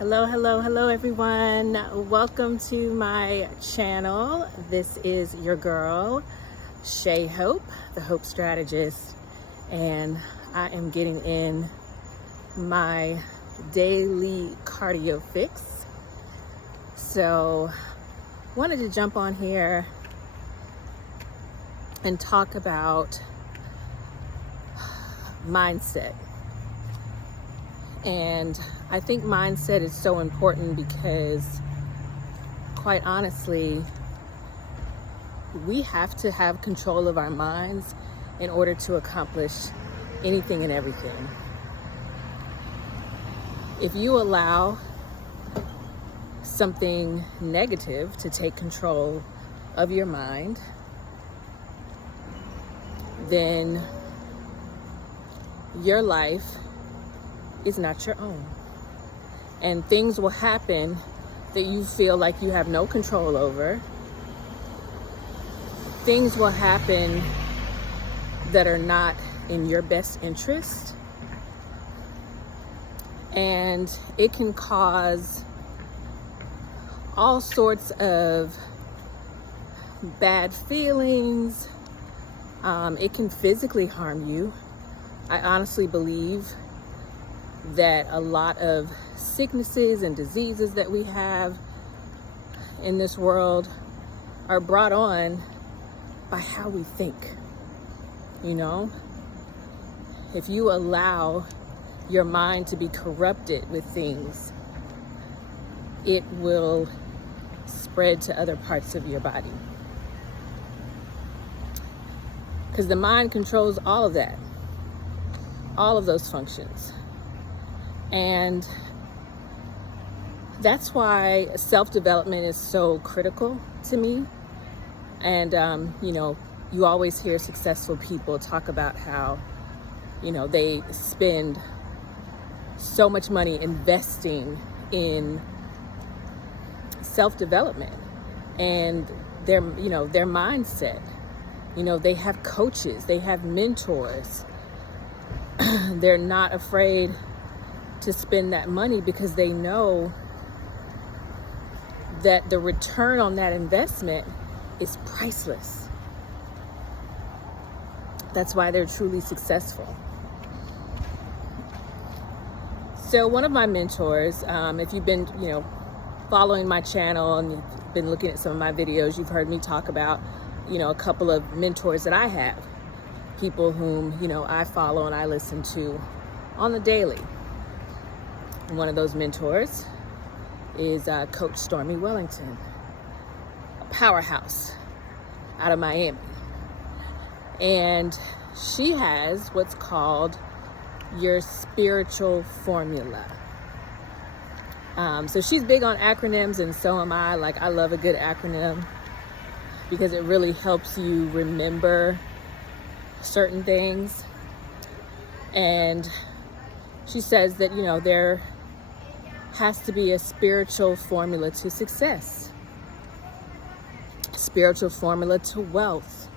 Hello, hello, hello everyone. Welcome to my channel. This is your girl, Shay Hope, the Hope Strategist, and I am getting in my daily cardio fix. So, wanted to jump on here and talk about mindset. And I think mindset is so important because, quite honestly, we have to have control of our minds in order to accomplish anything and everything. If you allow something negative to take control of your mind, then your life is not your own. And things will happen that you feel like you have no control over. Things will happen that are not in your best interest. And it can cause all sorts of bad feelings. It can physically harm you. I honestly believe that a lot of sicknesses and diseases that we have in this world are brought on by how we think. You know, if you allow your mind to be corrupted with things, it will spread to other parts of your body. Because the mind controls all of that, all of those functions. And that's why self-development is so critical to me. And, you always hear successful people talk about how, they spend so much money investing in self-development and their mindset. They have coaches, they have mentors. They're not afraid to spend that money because they know that the return on that investment is priceless. That's why they're truly successful. So one of my mentors, if you've been, following my channel and you've been looking at some of my videos, you've heard me talk about, a couple of mentors that I have, people whom, I follow and I listen to on the daily. One of those mentors is Coach Stormy Wellington, a powerhouse out of Miami. And she has what's called your spiritual formula. So she's big on acronyms, and so am I. Like, I love a good acronym because it really helps you remember certain things. And she says that, there has to be a spiritual formula to success, spiritual formula to wealth,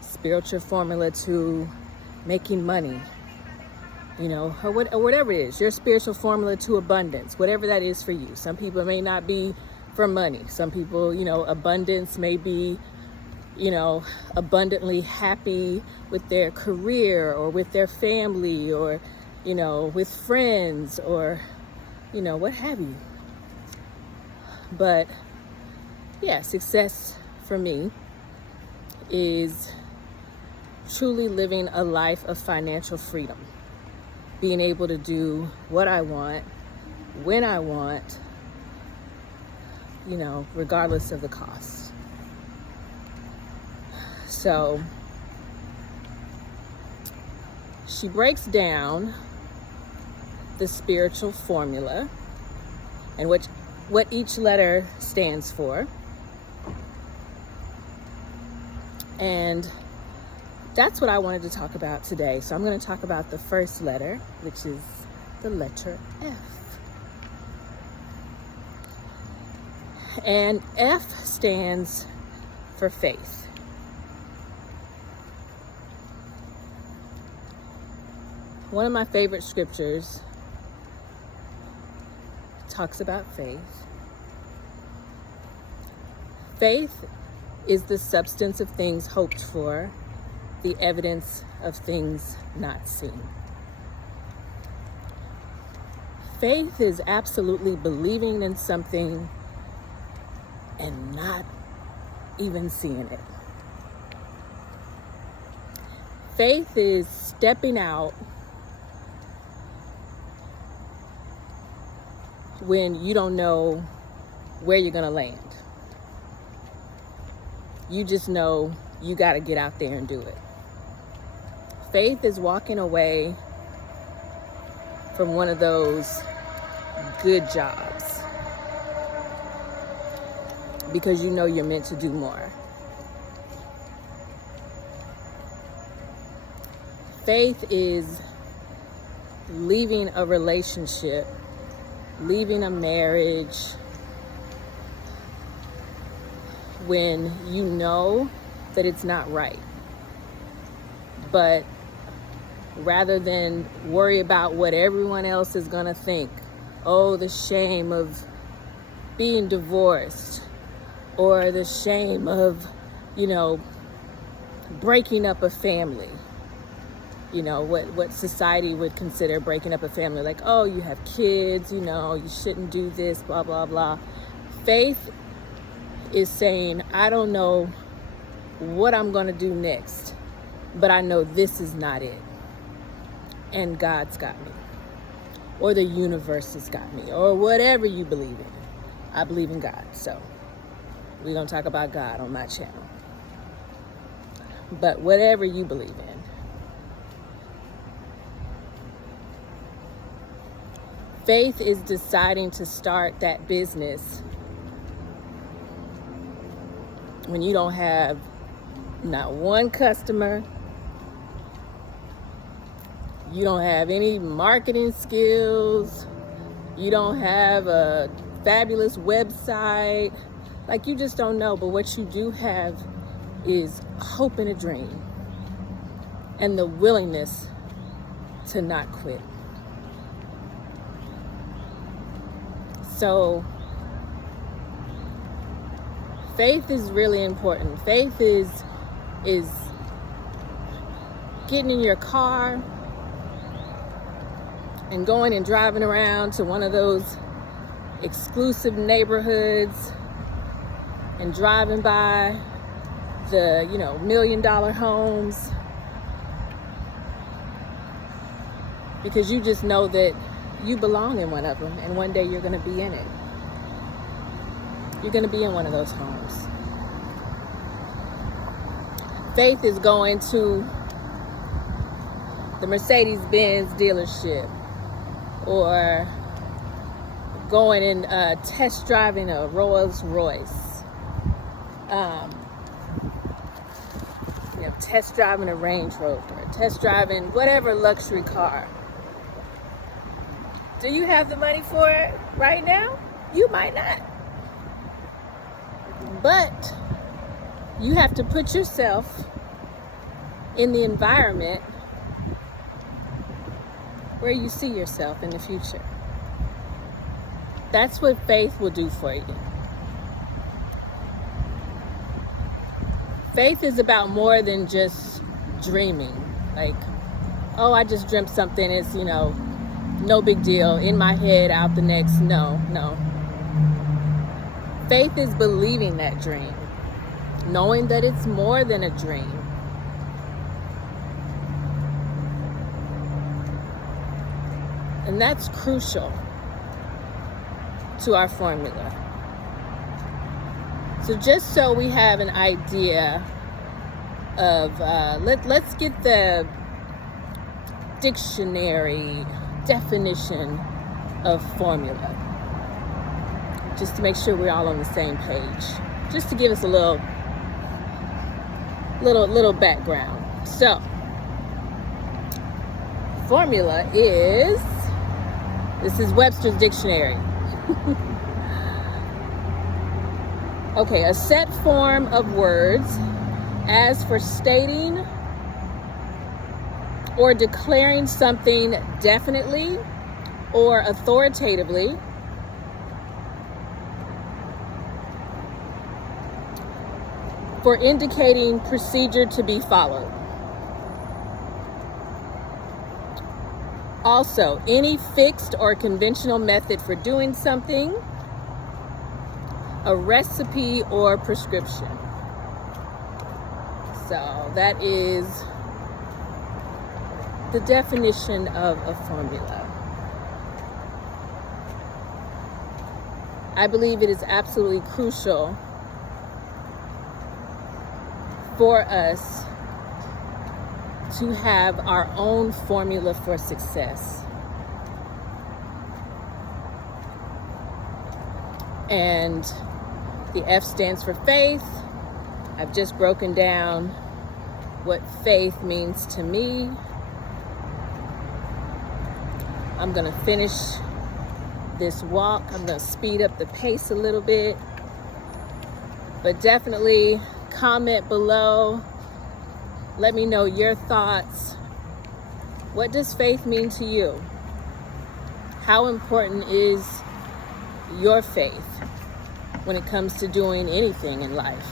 spiritual formula to making money, or whatever it is, your spiritual formula to abundance, whatever that is for you. Some people may not be for money. Some people, abundance may be, abundantly happy with their career or with their family or, with friends or, what have you. But yeah, success for me is truly living a life of financial freedom, being able to do what I want, when I want, regardless of the cost. So she breaks down the spiritual formula and what each letter stands for. And that's what I wanted to talk about today. So I'm going to talk about the first letter, which is the letter F. And F stands for faith. One of my favorite scriptures talks about faith. Faith is the substance of things hoped for, the evidence of things not seen. Faith is absolutely believing in something and not even seeing it. Faith is stepping out when you don't know where you're going to land. You just know you got to get out there and do it. Faith is walking away from one of those good jobs because you know you're meant to do more. Faith is leaving a relationship, leaving a marriage when you know that it's not right. But rather than worry about what everyone else is gonna think, oh, the shame of being divorced, or the shame of, breaking up a family. What society would consider breaking up a family, like, oh, you have kids, you shouldn't do this, blah, blah, blah. Faith is saying, I don't know what I'm going to do next, but I know this is not it. And God's got me. Or the universe has got me. Or whatever you believe in. I believe in God. So we're going to talk about God on my channel. But whatever you believe in. Faith is deciding to start that business when you don't have not one customer, you don't have any marketing skills, you don't have a fabulous website, like you just don't know. But what you do have is hope and a dream and the willingness to not quit. So faith is really important. Faith is getting in your car and going and driving around to one of those exclusive neighborhoods and driving by the, $1 million homes, because you just know that you belong in one of them, and one day you're going to be in it. You're going to be in one of those homes. Faith is going to the Mercedes-Benz dealership, or going and test driving a Rolls-Royce, test driving a Range Rover, test driving whatever luxury car. Do you have the money for it right now? You might not. But you have to put yourself in the environment where you see yourself in the future. That's what faith will do for you. Faith is about more than just dreaming. Like, oh, I just dreamt something. It's, no big deal. In my head, out the next. No. Faith is believing that dream, knowing that it's more than a dream. And that's crucial to our formula. So just so we have an idea of, let's get the dictionary definition of formula, just to make sure we're all on the same page, just to give us a little background. So, formula is, this is Webster's dictionary. Okay, a set form of words as for stating or declaring something definitely or authoritatively for indicating procedure to be followed. Also, any fixed or conventional method for doing something, a recipe or prescription. So that is the definition of a formula. I believe it is absolutely crucial for us to have our own formula for success. And the F stands for faith. I've just broken down what faith means to me. I'm gonna finish this walk. I'm gonna speed up the pace a little bit, but definitely comment below. Let me know your thoughts. What does faith mean to you? How important is your faith when it comes to doing anything in life?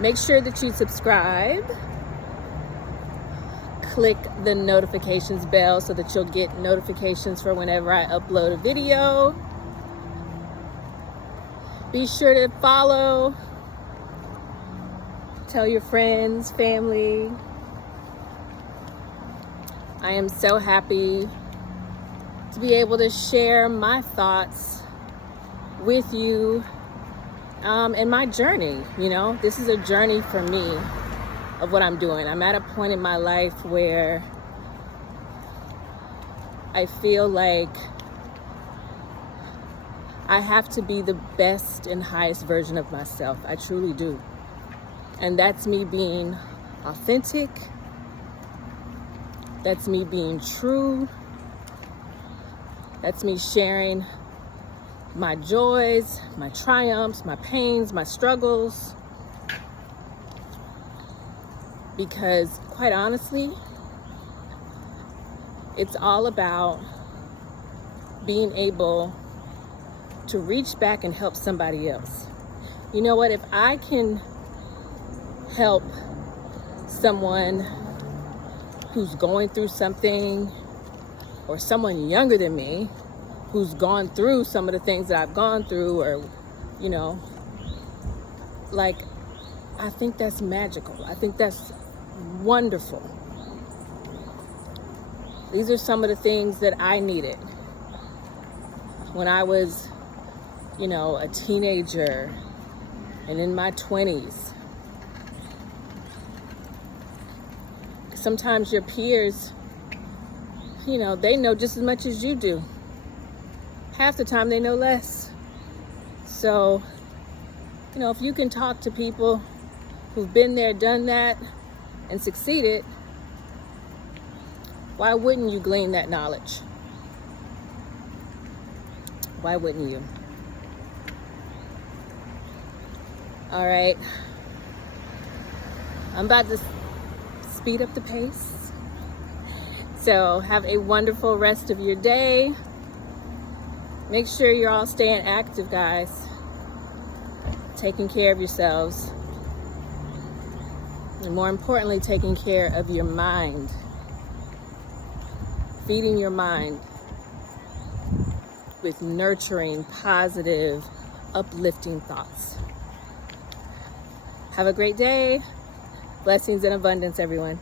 Make sure that you subscribe. Click the notifications bell so that you'll get notifications for whenever I upload a video. Be sure to follow. Tell your friends, family. I am so happy to be able to share my thoughts with you and my journey. You know, this is a journey for me of what I'm doing. I'm at a point in my life where I feel like I have to be the best and highest version of myself. I truly do. And that's me being authentic. That's me being true. That's me sharing my joys, my triumphs, my pains, my struggles. Because quite honestly, it's all about being able to reach back and help somebody else. You know what? If I can help someone who's going through something, or someone younger than me who's gone through some of the things that I've gone through, or, you know, like, I think that's magical. I think that's wonderful. These are some of the things that I needed when I was, you know, a teenager and in my 20s. Sometimes your peers, you know, they know just as much as you do. Half the time they know less. So, you know, if you can talk to people who've been there, done that, and succeeded, why wouldn't you glean that knowledge? Why wouldn't you? All right. I'm about to speed up the pace. So have a wonderful rest of your day. Make sure you're all staying active, guys. Taking care of yourselves. And more importantly, taking care of your mind. Feeding your mind with nurturing, positive, uplifting thoughts. Have a great day. Blessings and abundance, everyone.